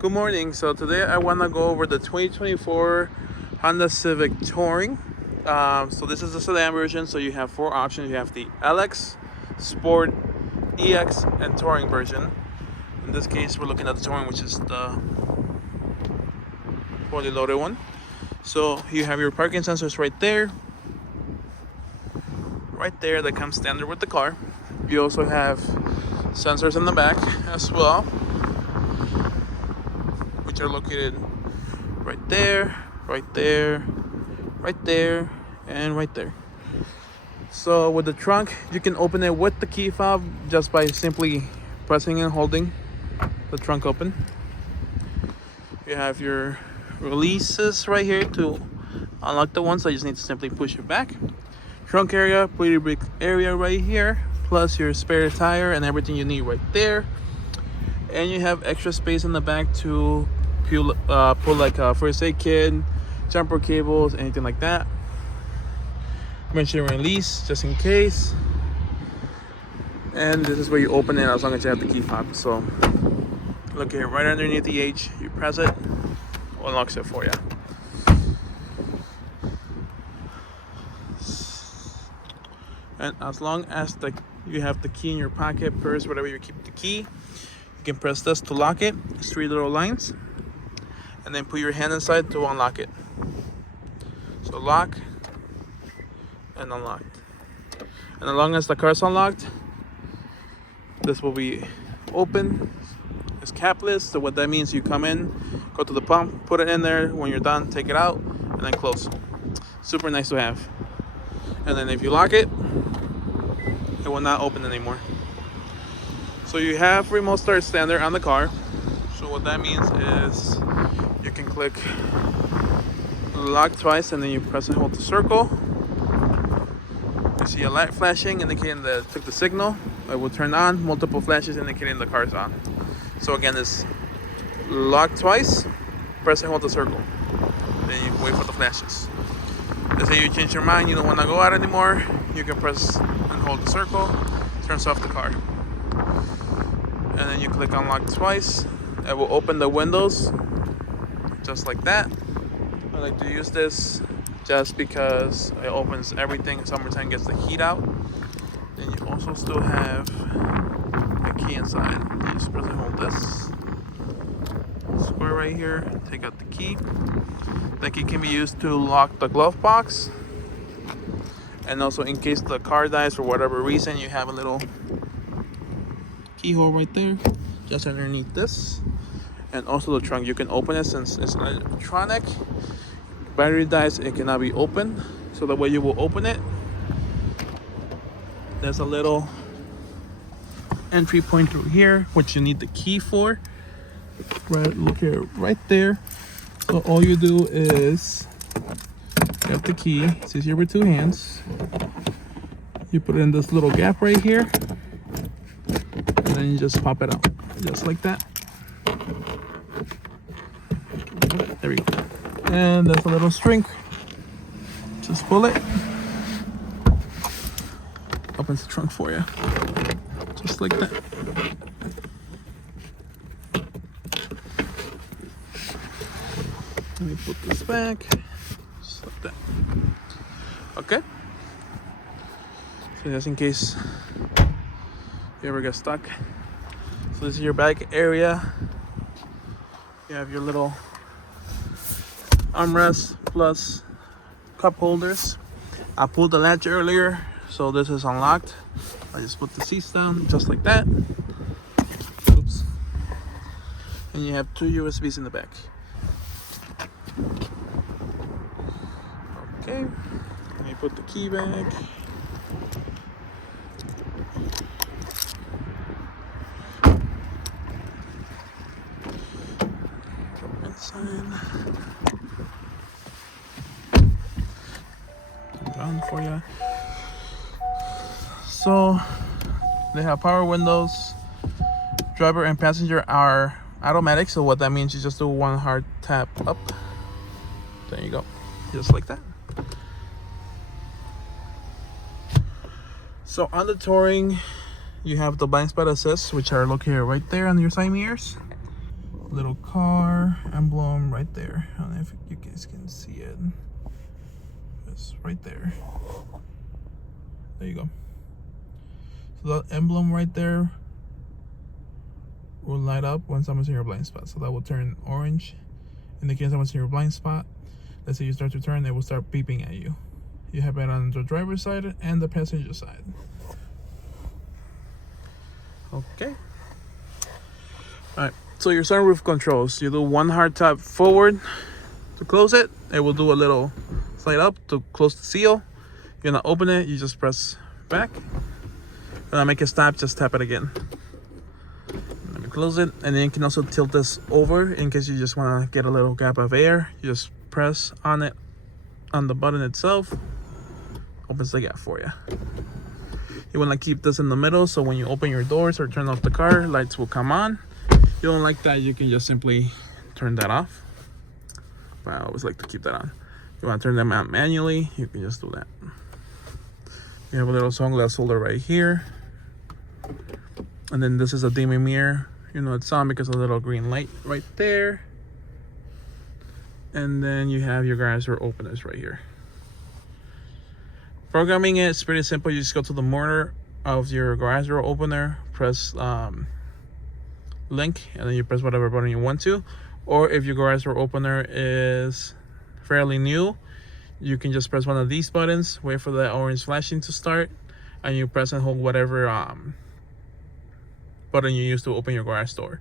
Good morning. So today I want to go over the 2024 Honda Civic Touring. So this is the sedan version. So you have four options. You have the LX, Sport, EX, and Touring version. In this case, we're looking at the Touring, which is the fully loaded one. So you have your parking sensors right there. Right there, that comes standard with the car. You also have sensors in the back as well, which are located right there, right there, right there, and right there. So with the trunk, you can open it with the key fob just by simply pressing and holding the trunk open. You have your releases right here to unlock the one, so you just need to simply push it back. Trunk area, pretty big area right here, plus your spare tire and everything you need right there. And you have extra space in the back to pull like a first aid kit, jumper cables, anything like that. Windshield release just in case. And this is where you open it as long as you have the key fob. So look here, right underneath the H, you press it, unlocks it for you. And as long as you have the key in your pocket, purse, whatever you keep the key, you can press this to lock it. It's 3 little lines. And then put your hand inside to unlock it. So lock and unlocked. And as long as the car's unlocked, this will be open. It's capless, so what that means, you come in, go to the pump, put it in there. When you're done, take it out, and then close. Super nice to have. And then if you lock it, it will not open anymore. So you have remote start standard on the car. So what that means is you can click lock twice and then you press and hold the circle. You see a light flashing indicating that it took the signal. It will turn on, multiple flashes indicating the car's on. So again, it's lock twice, press and hold the circle. Then you wait for the flashes. Let's say you change your mind, you don't want to go out anymore, you can press and hold the circle, turns off the car. And then you click unlock twice. It will open the windows just like that. I like to use this just because it opens everything. Summertime gets the heat out. Then you also still have a key inside. You just press and hold this square right here, take out the key. The key can be used to lock the glove box, and also in case the car dies for whatever reason, you have a little keyhole right there just underneath this. And also the trunk, you can open it since it's electronic. Battery dies, it cannot be opened. So the way you will open it, there's a little entry point through here, which you need the key for. Right, look here, right there. So all you do is you have the key. It's easier with two hands. You put it in this little gap right here, and then you just pop it out, just like that. There we go. And there's a little string. Just pull it. Opens the trunk for you, just like that. Let me put this back, just like that. Okay. So just in case you ever get stuck. So this is your back area. You have your little armrest plus cup holders. I pulled the latch earlier, so this is unlocked. I just put the seats down just like that. Oops. And you have 2 USBs in the back. Okay, let me put the key back. Go inside. Down for you. So they have power windows. Driver and passenger are automatic, so what that means, you just do one hard tap up. There you go, just like that. So on the Touring, you have the blind spot assist, which are located right there on your side mirrors. little car emblem right there. I don't know if you guys can see it. It's right there. There you go. So that emblem right there will light up when someone's in your blind spot. So that will turn orange, indicating someone's in your blind spot. Let's say you start to turn, it will start beeping at you. You have it on the driver's side and the passenger side. Okay. Alright, so your sunroof controls. You do one hard tap forward to close it. It will do a little slide up to close the seal. You're gonna open it, you just press back. When I make it stop, just tap it again. Let me close it, and then you can also tilt this over in case you just wanna get a little gap of air. You just press on it, on the button itself, opens the gap for you. You want to keep this in the middle, so when you open your doors or turn off the car, lights will come on. If you don't like that, you can just simply turn that off, but I always like to keep that on. If you want to turn them out manually, you can just do that. You have a little sunglass holder right here, and then this is a dimming mirror. You know it's on because of the little green light right there. And then you have your garage door openers right here. Programming it is pretty simple. You just go to the motor of your garage door opener, press link, and then you press whatever button you want to. Or if your garage door opener is fairly new, you can just press one of these buttons, wait for the orange flashing to start, and you press and hold whatever button you use to open your garage door,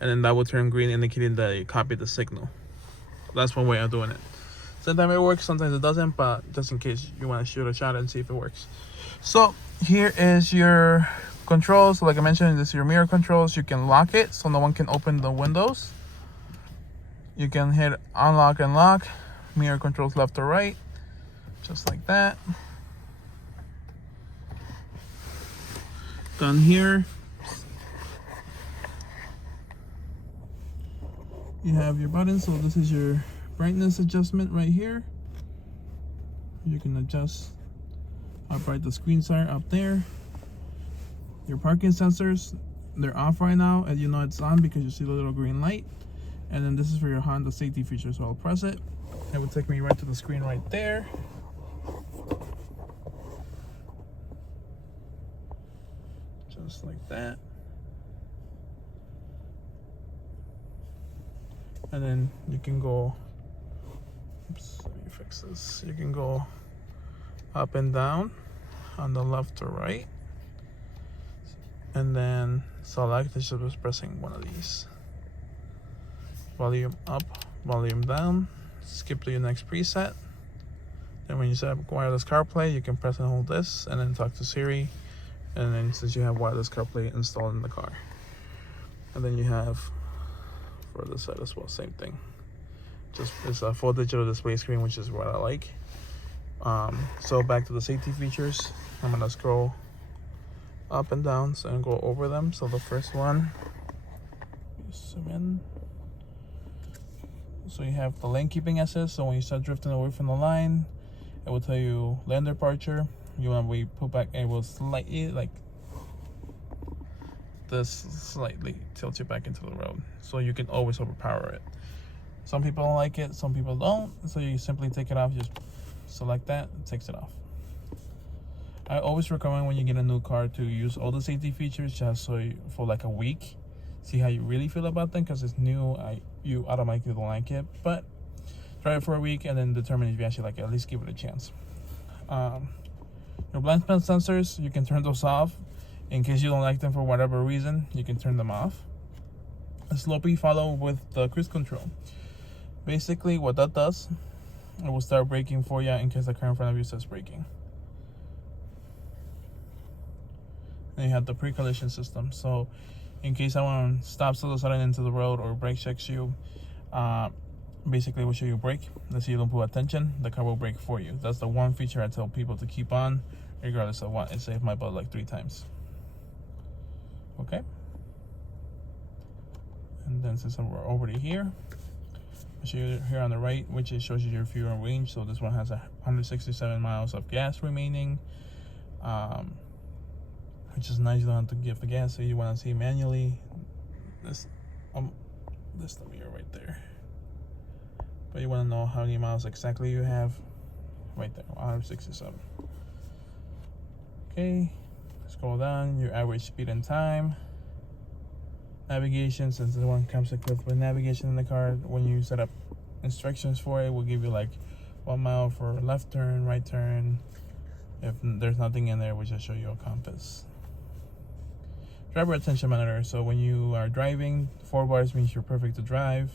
and then that will turn green, indicating that you copied the signal. That's one way of doing it. Sometimes it works, sometimes it doesn't, but just in case you want to shoot a shot and see if it works. So here is your controls. Like I mentioned, this is your mirror controls. You can lock it so no one can open the windows. You can hit unlock and lock. Mirror controls left or right, just like that. Done here. You have your buttons. So this is your brightness adjustment right here. You can adjust how bright the screens are up there. Your parking sensors, they're off right now, and you know it's on because you see the little green light. And then this is for your Honda safety feature, so I'll press it. It will take me right to the screen right there. Just like that. And then you can go, oops, let me fix this. You can go up and down on the left or right. And then select, I just pressing one of these. Volume up, volume down. Skip to your next preset. Then when you set up wireless CarPlay, you can press and hold this and then talk to Siri. And then since you have wireless CarPlay installed in the car. And then you have for the side as well, same thing. Just it's a full digital display screen, which is what I like. So back to the safety features. I'm gonna scroll up and down and go over them. So the first one, zoom in. So you have the lane keeping assist. So when you start drifting away from the line, it will tell you lane departure. You want to put back, it will slightly like this, slightly tilt you back into the road. So you can always overpower it. Some people don't like it, some people don't. So you simply take it off, just select that, it takes it off. I always recommend when you get a new car to use all the safety features just so you, for like a week, see how you really feel about them, because it's new. You automatically don't like it, but try it for a week and then determine if you actually like it. At least give it a chance. Your blind spot sensors, you can turn those off in case you don't like them for whatever reason. You can turn them off. Slowly follow with the cruise control. Basically what that does, it will start braking for you in case the car in front of you starts braking. And you have the pre-collision system, so in case someone stops all of a sudden into the road or brake checks you, basically will show you brake. Let's say you don't put attention, the car will brake for you. That's the one feature I tell people to keep on, regardless of what. It saved my butt like 3 times. Okay. And then since we're already here, I'll show you here on the right, which is shows you your fuel and range. So this one has 167 miles of gas remaining, which is nice. You don't have to give the gas. So you want to see manually, this this the mirror right there. But you want to know how many miles exactly you have. Right there, 167. Okay, scroll down, your average speed and time. Navigation, since the one comes equipped with navigation in the car, when you set up instructions for it, will give you like 1 mile for left turn, right turn. If there's nothing in there, we'll just show you a compass. Driver attention monitor, so when you are driving, 4 bars means you're perfect to drive.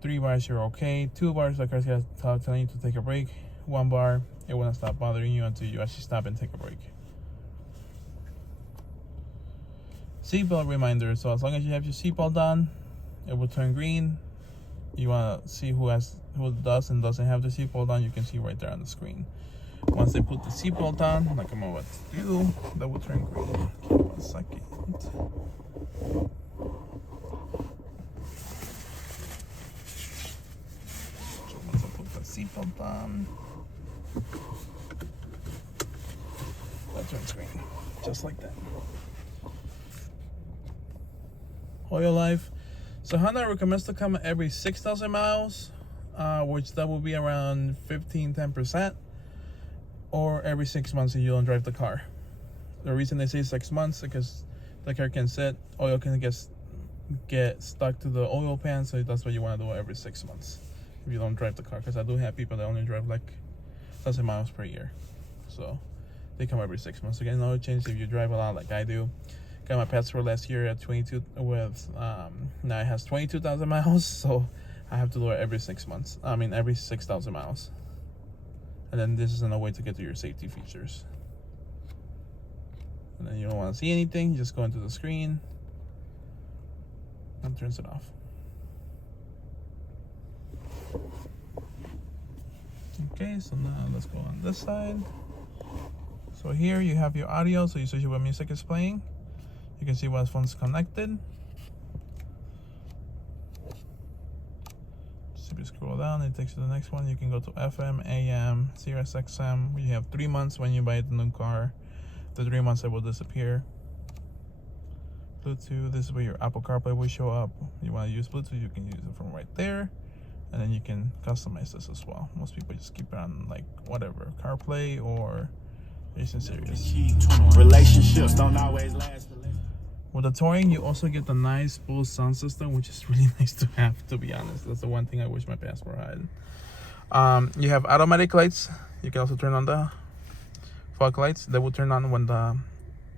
3 bars, you're okay. 2 bars, the car's gonna telling you to take a break. 1 bar, it won't stop bothering you until you actually stop and take a break. Seatbelt reminder, so as long as you have your seatbelt on, it will turn green. You want to see who does and doesn't have the seatbelt on, you can see right there on the screen. Once they put the seatbelt on, like I'm about to do, that will turn green. Okay, 1 second. So once I put the seatbelt on, that turns green, just like that. Oil life. So Honda recommends to come every 6,000 miles, which that will be around 10%, or every 6 months if you don't drive the car. The reason they say 6 months because the car can sit, oil can get stuck to the oil pan, so that's what you want to do every 6 months if you don't drive the car. Because I do have people that only drive like 1,000 miles per year, so they come every 6 months. Again, no change if you drive a lot like I do. Got my Passport last year at 22 with now it has 22,000 miles, so I have to do it every 6 months. I mean every 6,000 miles. And then this is another way to get to your safety features. And then you don't want to see anything, you just go into the screen and turns it off. Okay, so now let's go on this side. So here you have your audio, so you see what music is playing. You can see what phone's connected. So if you scroll down, it takes you to the next one. You can go to FM, AM, Sirius XM. You have 3 months when you buy the new car. The 3 months it will disappear. Bluetooth, this is where your Apple CarPlay will show up. You want to use Bluetooth, you can use it from right there. And then you can customize this as well. Most people just keep it on like whatever, CarPlay or Jason Sirius. Relationships don't always last. With the Touring, you also get the nice Bose sound system, which is really nice to have, to be honest. That's the one thing I wish my Passport had. You have automatic lights. You can also turn on the fog lights. They will turn on when the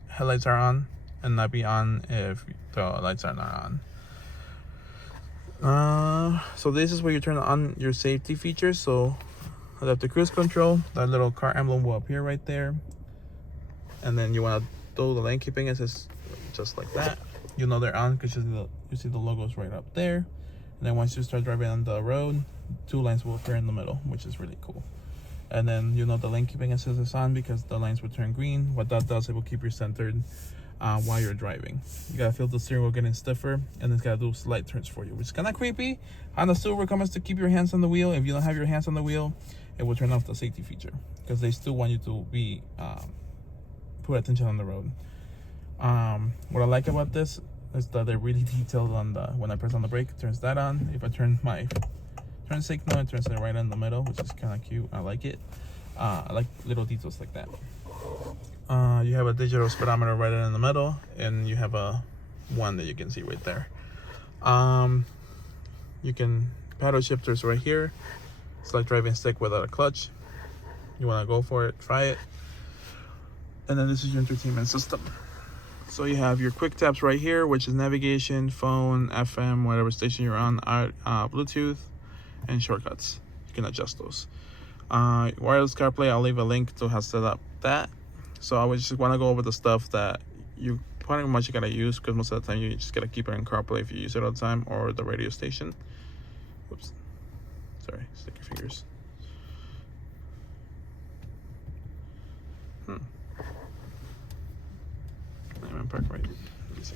headlights are on and not be on if the lights are not on. So this is where you turn on your safety features. So adaptive cruise control, that little car emblem will appear right there. And then you want to do the lane keeping assist just like that. You know they're on because you see the logos right up there. And then once you start driving on the road, 2 lines will appear in the middle, which is really cool. And then you know the lane keeping assist is on because the lines will turn green. What that does, it will keep you centered while you're driving. You gotta feel the steering wheel getting stiffer, and it's gotta do slight turns for you, which is kind of creepy. Honda still recommends to keep your hands on the wheel. If you don't have your hands on the wheel, it will turn off the safety feature because they still want you to be put attention on the road. What I like about this is that they're really detailed on the, when I press on the brake, it turns that on. If I turn my turn signal, it turns it right in the middle, which is kind of cute. I like it. I like little details like that. You have a digital speedometer right in the middle, and you have a one that you can see right there. You can paddle shifters right here. It's like driving stick without a clutch. You want to go for it, try it. And then this is your entertainment system. So you have your quick taps right here, which is navigation, phone, FM, whatever station you're on, Bluetooth, and shortcuts. You can adjust those. Wireless CarPlay, I'll leave a link to how to set up that. So I would just want to go over the stuff that you pretty much you gotta use, because most of the time you just gotta keep it in CarPlay if you use it all the time, or the radio station. Whoops. Sorry, stick your fingers. I'm park right. Let me see.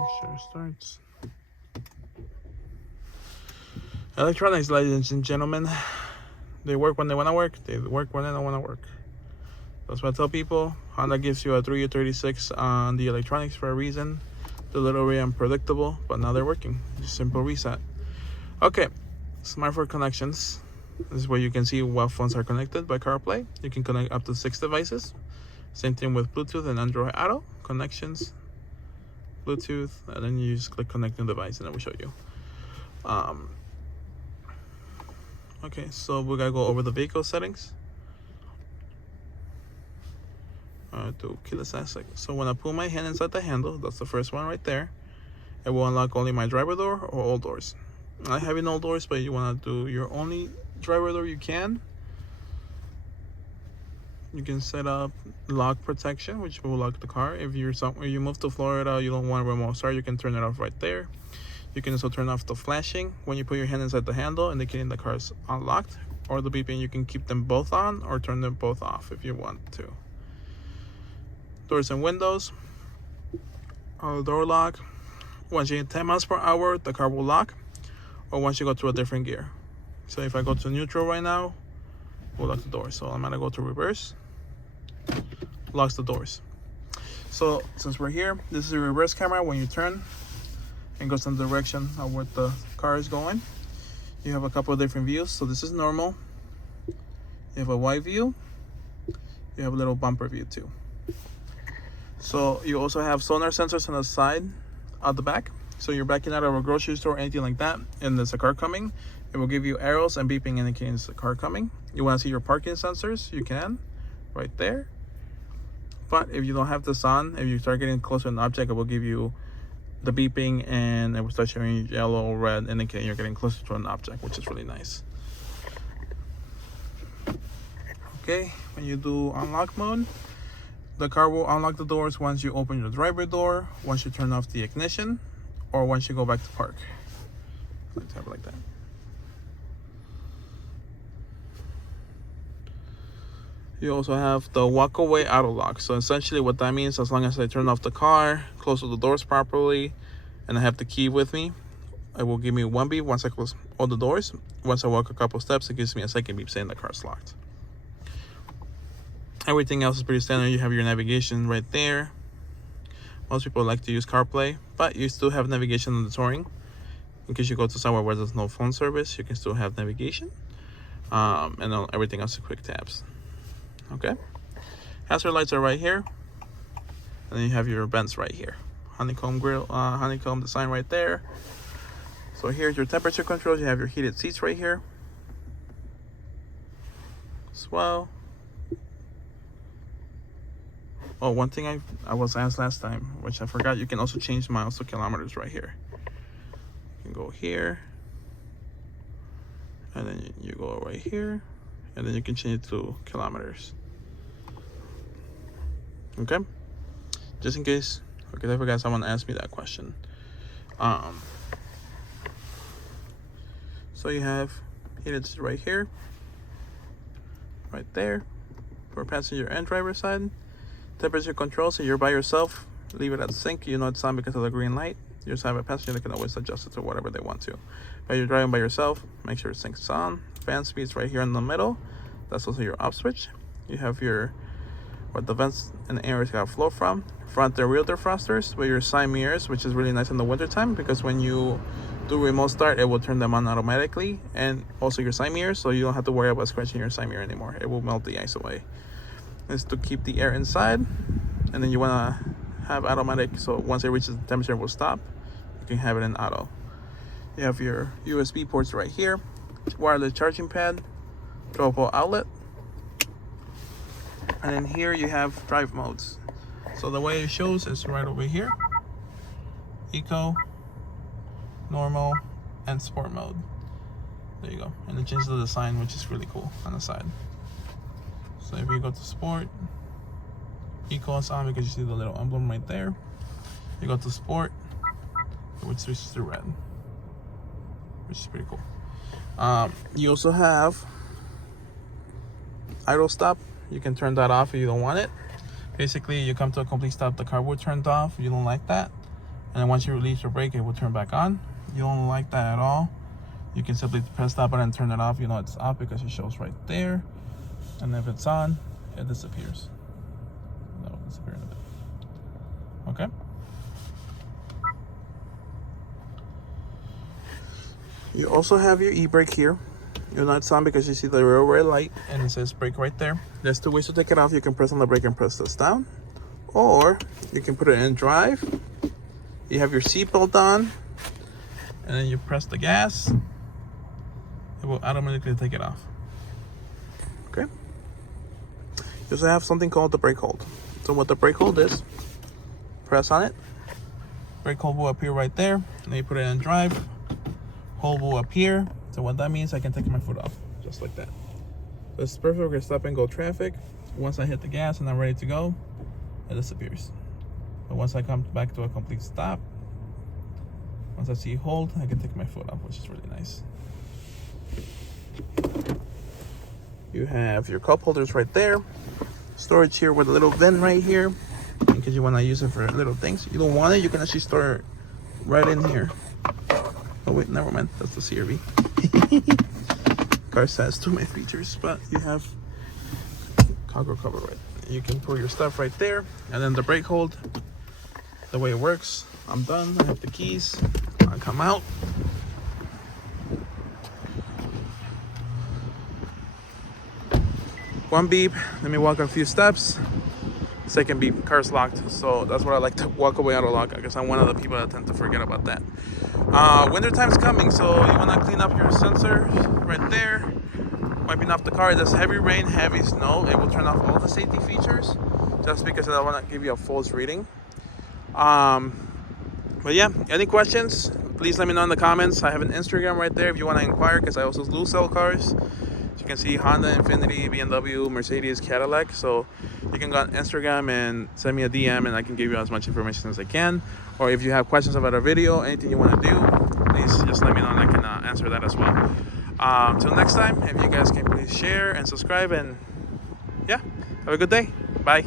Make sure it starts. Electronics, ladies and gentlemen, they work when they want to work. They work when they don't want to work. That's what I tell people. Honda gives you a 3 or 36 on the electronics for a reason. They're a little bit unpredictable, but now they're working. Just simple reset. Okay, smartphone connections. This is where you can see what phones are connected by CarPlay. You can connect up to 6 devices. Same thing with Bluetooth and Android Auto. Connections, Bluetooth, and then you just click connecting device and it will show you. Okay, so we gotta go over the vehicle settings. To keyless access. So when I put my hand inside the handle, that's the first one right there. It will unlock only my driver door or all doors. I have all doors, but you want to do your only driver door, you can. You can set up lock protection, which will lock the car. If you're somewhere, you move to Florida, you don't want remote start, you can turn it off right there. You can also turn off the flashing when you put your hand inside the handle, indicating the car is unlocked, or the beeping. You can keep them both on or turn them both off if you want to. Doors and windows, door lock. Once you hit 10 miles per hour, the car will lock, or once you go to a different gear. So if I go to neutral right now, we'll lock the door. So I'm gonna go to reverse, locks the doors. So since we're here, this is a reverse camera. When you turn and goes in the direction of where the car is going, you have a couple of different views. So this is normal. You have a wide view. You have a little bumper view too. So you also have sonar sensors on the side, at the back. So you're backing out of a grocery store or anything like that, and there's a car coming. It will give you arrows and beeping indicating it's a car coming. You want to see your parking sensors? You can, right there. But if you don't have this on, if you start getting close to an object, it will give you the beeping and it will start showing yellow or red, indicating you're getting closer to an object, which is really nice. Okay, when you do unlock mode, the car will unlock the doors once you open your driver door, once you turn off the ignition, or once you go back to park. Let's have it like that. You also have the walk away auto lock. So essentially what that means, as long as I turn off the car, close all the doors properly, and I have the key with me, it will give me one beep once I close all the doors. Once I walk a couple steps, it gives me a second beep saying the car's locked. Everything else is pretty standard. You have your navigation right there. Most people like to use CarPlay, but you still have navigation on the Touring. In case you go to somewhere where there's no phone service, you can still have navigation. And then everything else is quick tabs. Okay. Hazard lights are right here. And then you have your vents right here. Honeycomb grill, honeycomb design right there. So here's your temperature controls. You have your heated seats right here as well. Oh, one thing I was asked last time, which I forgot, you can also change miles to kilometers right here. You can go here, and then you go right here, and then you can change it to kilometers. Okay? Just in case, because I forgot someone asked me that question. So you have heated seats right here, right there, for passenger and driver side. Temperature control, so you're by yourself, leave it at sync. You know it's on because of the green light. You just have a passenger that can always adjust it to whatever they want to. But you're driving by yourself, make sure sync is on. Fan speeds right here in the middle. That's also your off switch. You have your, where the vents and air is gonna flow from. Front and rear defrosters with your side mirrors, which is really nice in the winter time because when you do remote start, it will turn them on automatically. And also your side mirrors, so you don't have to worry about scratching your side mirror anymore. It will melt the ice away. Is to keep the air inside, and then you want to have automatic, so once it reaches the temperature, it will stop. You can have it in auto. You have your USB ports right here, wireless charging pad, 12-volt outlet, and then here you have drive modes. So the way it shows is right over here: eco, normal, and sport mode. There you go, and it changes the design, which is really cool on the side. So if you go to sport, eco is on because you see the little emblem right there. You go to sport, which switches to red, which is pretty cool. You also have idle stop. You can turn that off if you don't want it. Basically, you come to a complete stop, the car will turn off. You don't like that. And then once you release your brake, it will turn back on. You don't like that at all, you can simply press that button and turn it off. You know it's off because it shows right there. And if it's on, it disappears. That will disappear in a bit. Okay. You also have your e-brake here. You'll know it's on because you see the real red light and it says brake right there. There's two ways to take it off. You can press on the brake and press this down, or you can put it in drive. You have your seatbelt on, and then you press the gas. It will automatically take it off. Okay. You also have something called the brake hold. So what the brake hold is, press on it. Brake hold will appear right there. And then you put it in drive. Hold will appear. So what that means, I can take my foot off, just like that. So it's perfect for stop and go traffic. Once I hit the gas and I'm ready to go, it disappears. But once I come back to a complete stop, once I see hold, I can take my foot off, which is really nice. You have your cup holders right there. Storage here with a little vent right here, in case you want to use it for little things. You don't want it, you can actually store it right in here. Oh wait, never mind, that's the CRV. Car has too many features, but you have cargo cover right. You can put your stuff right there, and then the brake hold, the way it works. I'm done. I have the keys. I'll come out. One beep, let me walk a few steps. Second beep, car's locked. So that's what I like to walk away out of lock, because I'm one of the people that tend to forget about that. Winter time's coming, so you want to clean up your sensor right there. Wiping off the car. There's heavy rain, heavy snow. It will turn off all the safety features, just because I don't want to give you a false reading. But yeah, any questions, please let me know in the comments. I have an Instagram right there if you want to inquire, because I also do sell cars. You can see Honda, Infiniti, BMW, Mercedes, Cadillac. So you can go on Instagram and send me a DM, and I can give you as much information as I can. Or if you have questions about a video, anything you want to do, please just let me know and I can answer that as well. Till next time, if you guys can please share and subscribe, and yeah, have a good day. Bye.